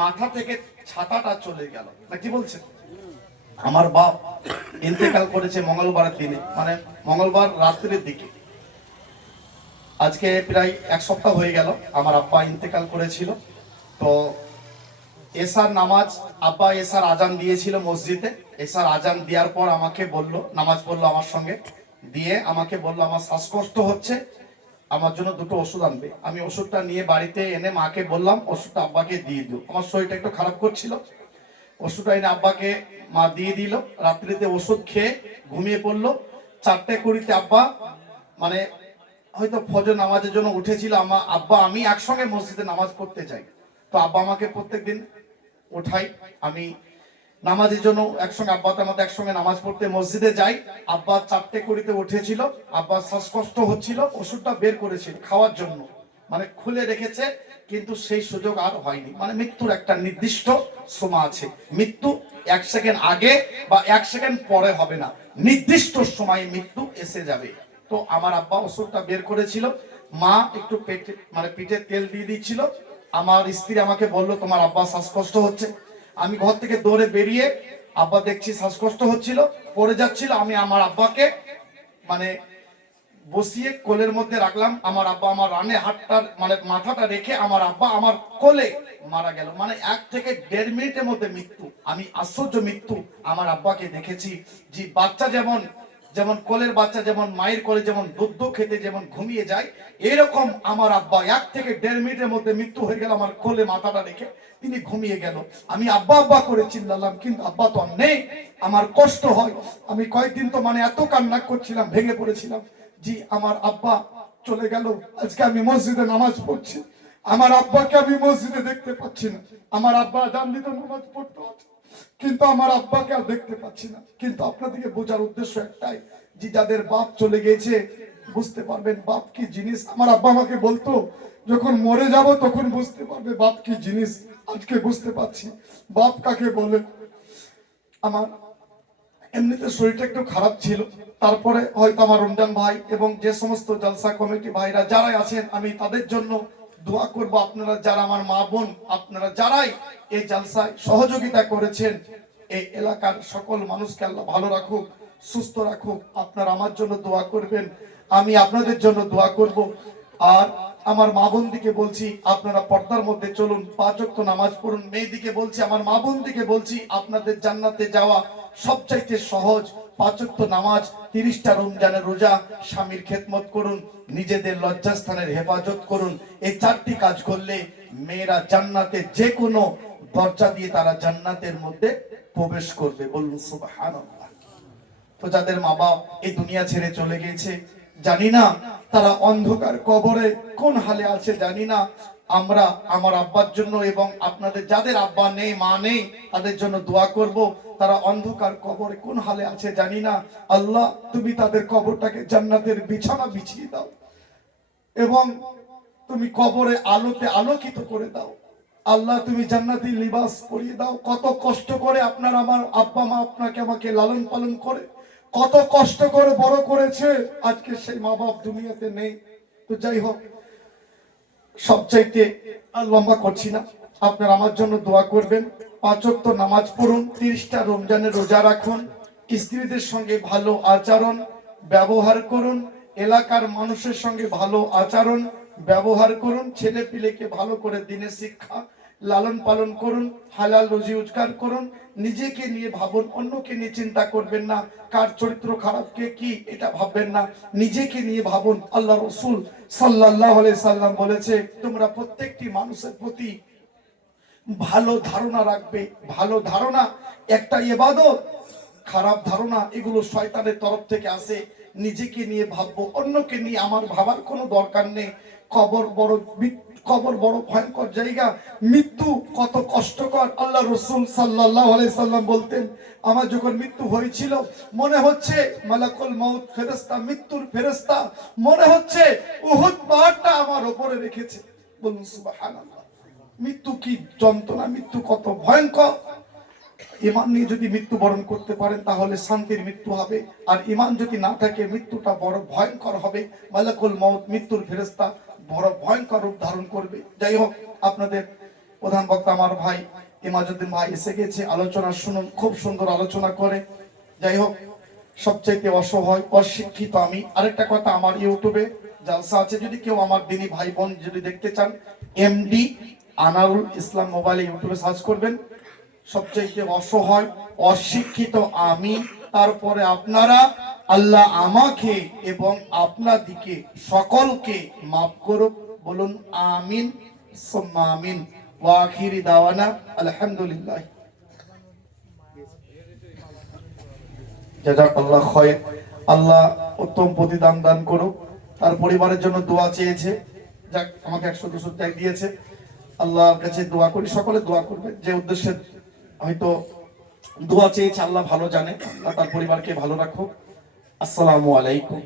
মাথা থেকে ছাতাটা চলে গেল। না কি বলছেন? আমার বাপ ইন্তেকাল করেছে মঙ্গলবারের দিনে মানে মঙ্গলবার রাত্রির দিকে। আজকে প্রায় এক সপ্তাহ হয়ে গেল আমার আব্বা ইন্তেকাল করেছিল। তো এসার নামাজ, আব্বা এসার আজান দিয়েছিল মসজিদে। এসার আজান দেওয়ার পর আমাকে বলল, নামাজ পড়ল আমার সঙ্গে। দিয়ে আমাকে বলল, আমার শ্বাসকষ্ট হচ্ছে। আমার জন্য দুটো ওষুধ আনবে। আমি ওষুধটা নিয়ে বাড়িতে এনে মাকে বললাম, ওষুধটা আব্বাকে দিয়ে দিও। আমার শরীরটা একটু খারাপ করছিল। ওষুধটা এনে আব্বাকে মা দিয়ে দিল। রাত্রিতে ওষুধ খেয়ে ঘুমিয়ে পড়ল। চারটে কুড়িতে আব্বা মানে হয়তো ফজর নামাজের জন্য উঠেছিল। আমা, আব্বা, আমি একসঙ্গে মসজিদে নামাজ পড়তে যাই। তো আব্বা আমাকে প্রত্যেকদিন ওঠাই। আমি নামাজের জন্য একসঙ্গে আব্বা আমাদের একসঙ্গে নামাজ পড়তে মসজিদে যাই। আব্বা চারটে করিতে উঠেছিল, আব্বা শ্বাসকষ্ট হচ্ছিল, ওষুধটা বের করেছিল খাওয়ার জন্য। মানে খুলে রেখেছে, কিন্তু সেই সুযোগ আর হয়নি। মানে মৃত্যুর একটা নির্দিষ্ট সময় আছে। মৃত্যু এক সেকেন্ড আগে বা এক সেকেন্ড পরে হবে না। নির্দিষ্ট সময়ে মৃত্যু এসে যাবে। তো আমার আব্বা ওষুধটা বের করেছিল। মা একটু পেটে মানে পিঠে তেল দিয়ে দিচ্ছিল। আমার স্ত্রী আমাকে বলল, তোমার আব্বা শ্বাসকষ্ট হচ্ছে। আমি ঘর থেকে দৌড়ে বেরিয়ে আব্বা দেখছি শ্বাসকষ্ট হচ্ছিল, পড়ে যাচ্ছিল, আমি আমার আব্বাকে মানে বসিয়ে কোলের মধ্যে রাখলাম। আমার আব্বা আমার রানে হাতটার মানে মাথাটা রেখে আমার আব্বা আমার কোলে মারা গেল। মানে এক থেকে দেড় মিনিটের মধ্যে মৃত্যু। আমি আশ্চর্য মৃত্যু। আমার আব্বাকে দেখেছি। যে বাচ্চা যেমন যেমন কোলের বাচ্চা, যেমন মায়ের কোলে যেমন দুধ খেতে যেমন ঘুমিয়ে যায়, এরকম আমার আব্বা এক থেকে দেড় মিনিটের মধ্যে মৃত্যু হয়ে গেল আমার কোলে মাথাটা রেখে, তিনি ঘুমিয়ে গেল। আমি আব্বা আব্বা করে চিল্লালাম, কিন্তু আব্বা তো নেই, আমার কষ্ট হয়। আমি কয়েকদিন তো মানে এত কান্না করছিলাম, ভেঙে পড়েছিলাম, জি, আমার আব্বা চলে গেল, আজকে আমি মসজিদে নামাজ পড়ছি। আমার আব্বাকে আমি মসজিদে দেখতে পাচ্ছি না। আমার আব্বা জান দিত নামাজ পড়তো। কিন্তু আমার আব্বাকে আর দেখতে পাচ্ছি না। কিন্তু আপনাদেরকে বোঝার উদ্দেশ্য একটাই, যে যাদের বাপ চলে গেছে, বুঝতে পারবেন বাপ কি জিনিস। আমার আব্বা আমাকে বলতো, যখন মরে যাব তখন বুঝতে পারবে বাপ কি জিনিস। আজকে বুঝতে পারছি। বাপ কাকে বলে? আমার এমনিতে শরীরটা একটু খারাপ ছিল। তারপরে হয়তো আমার রমজান ভাই এবং যে সমস্ত জলসা কমিটি ভাইরা যারাই আছেন, আমি তাদের জন্য দোয়া করব আপনারা যারা আমার মা বোন, আপনারা যারাই এই জলসায় সহযোগিতা করেছেন, এই এলাকার সকল মানুষকে আল্লাহ ভালো রাখুক, সুস্থ রাখুক, আপনারা আমার জন্য দোয়া করবেন, আমি আপনাদের জন্য দোয়া করব। আর আমার মা বোন দিকে বলছি, আপনারা পর্দার মধ্যে চলুন, পাঁচ নামাজ পড়ুন। মেয়ে দিকে বলছি, আমার মা বোন দিকে বলছি, আপনাদের জান্নাতে যাওয়া সবচাইতে সহজ পাঁচক্ত নামাজ, তিরিশটা রমজানের রোজা, স্বামীর খেদমত করুন, নিজেদের লজ্জাস্থানের হেফাজত করুন। এই চারটি কাজ করলে মেয়েরা জান্নাতে যে কোনো দরজা দিয়ে তারা জান্নাতের মধ্যে প্রবেশ করবে। বলুন, সুবহানাল্লাহ। তো যাদের মা বাপ এই দুনিয়া ছেড়ে চলে গেছে, জানি না তারা অন্ধকার কবরে কোন হালে আছে, জানি না আমরা আমার আব্বার জন্য এবং আপনাদের যাদের আব্বা নেই, মা নেই, তাদের জন্য দোয়া করব। তারা অন্ধকার কবরে কোন হালে আছে জানি না। আল্লাহ, তুমি তাদের কবরটাকে জান্নাতের বিছানা বিছিয়ে দাও এবং তুমি কবরে আলোতে আলোকিত করে দাও। আল্লাহ, তুমি জান্নাতি লিবাস পরিয়ে দাও। কত কষ্ট করে আপনার আমার আব্বা মা আপনাকে আমাকে লালন পালন করে, কত কষ্ট করে বড় করেছে। আজকে সেই মা বাপ দুনিয়াতে নেই। তো যাই হোক সবচাইতে লম্বা করছি না। আপনারা আমার জন্য দোয়া করবেন। পাঁচক্ত নামাজ পড়ুন, তিরিশটা রমজানের রোজা রাখুন, স্ত্রীদের সঙ্গে ভালো আচরণ ব্যবহার করুন, এলাকার মানুষের সঙ্গে ভালো আচরণ ব্যবহার করুন ছেলে পিলেকে ভালো করে দিনে শিক্ষা লালন পালন করুন, হালাল রুজি রোজগার করুন, নিজেকে নিয়ে ভাবুন, অন্যকে নিয়ে চিন্তা করবেন না, কার চরিত্র খারাপ, কে কি, এটা ভাববেন না, নিজেকে নিয়ে ভাবুন, আল্লাহ রসুল সাল্লাহ সাল্লাম বলেছে, তোমরা প্রত্যেকটি মানুষের প্রতি ভালো ধারণা রাখবে, ভালো ধারণা, একটা এবাদত খারাপ ধারণা, এগুলো শয়তানের তরফ থেকে আসে, নিজেকে নিয়ে ভাববো, অন্যকে নিয়ে আমার ভাবার কোনো দরকার নেই কবর বড় কবর বড় ভয়ঙ্কর জায়গা। মৃত্যু কত কষ্টকর। আল্লাহ রসুল সাল্লাহ সাল্লাম বলতেন, আমার যখন মৃত্যু হয়েছিল, মনে হচ্ছে মালাকুল মৌত ফেরেস্তা মৃত্যুর ফেরেস্তা মনে হচ্ছে উহুদ পাহাড়টা আমার ওপরে রেখেছে। বলুন, সুবহানাল্লাহ। মৃত্যু কি যন্ত্রণা? মৃত্যু কত ভয়ঙ্কর। ইমান নিয়ে যদি মৃত্যুবরণ করতে পারেন, তাহলে শান্তির মৃত্যু হবে। আর ইমান যদি না থাকে, মৃত্যুটা বড় ভয়ঙ্কর হবে। মালাকুল মৌত মৃত্যুর ফেরেস্তা ভয়ঙ্কর রূপ ধারণ করবে। যাই হোক, আপনাদের প্রধান বক্তা আমার ভাই ইমাজুদ্দিন ভাই এসে গেছে, আলোচনা শুনুন, খুব সুন্দর আলোচনা করে। যাই হোক, সবচাইতে অসহায়, অশিক্ষিত আমি। আরেকটা কথা আমার ইউটিউবে জালসা আছে, যদি কেউ আমার দিনী ভাই বোন যদি দেখতে চান, এমডি আনারুল ইসলাম মোবাইলে ইউটিউবে সার্চ করবেন। সবচাইতে অসহায়, অশিক্ষিত আমি। তারপরে আপনারা আল্লাহ আমাকে এবং আপনাদিকে সকলকে মাফ করুক। বলুন, আমিন আমিন। ওয়াখিরি দাওয়ানা, আলহামদুলিল্লাহ। জাজাকাল্লাহ খয়ের। আল্লাহ উত্তম প্রতিদান দান করুক। তার পরিবারের জন্য দোয়া চেয়েছে। যাক, আমাকে একশো দুশো ত্যাগ দিয়েছে। আল্লাহর কাছে দোয়া করি, সকলে দোয়া করবে যে উদ্দেশ্যে হয়তো দোয়া চেয়েছে, আল্লাহ ভালো জানে। আল্লাহ তার পরিবারকে ভালো রাখুক। আসসালামু আলাইকুম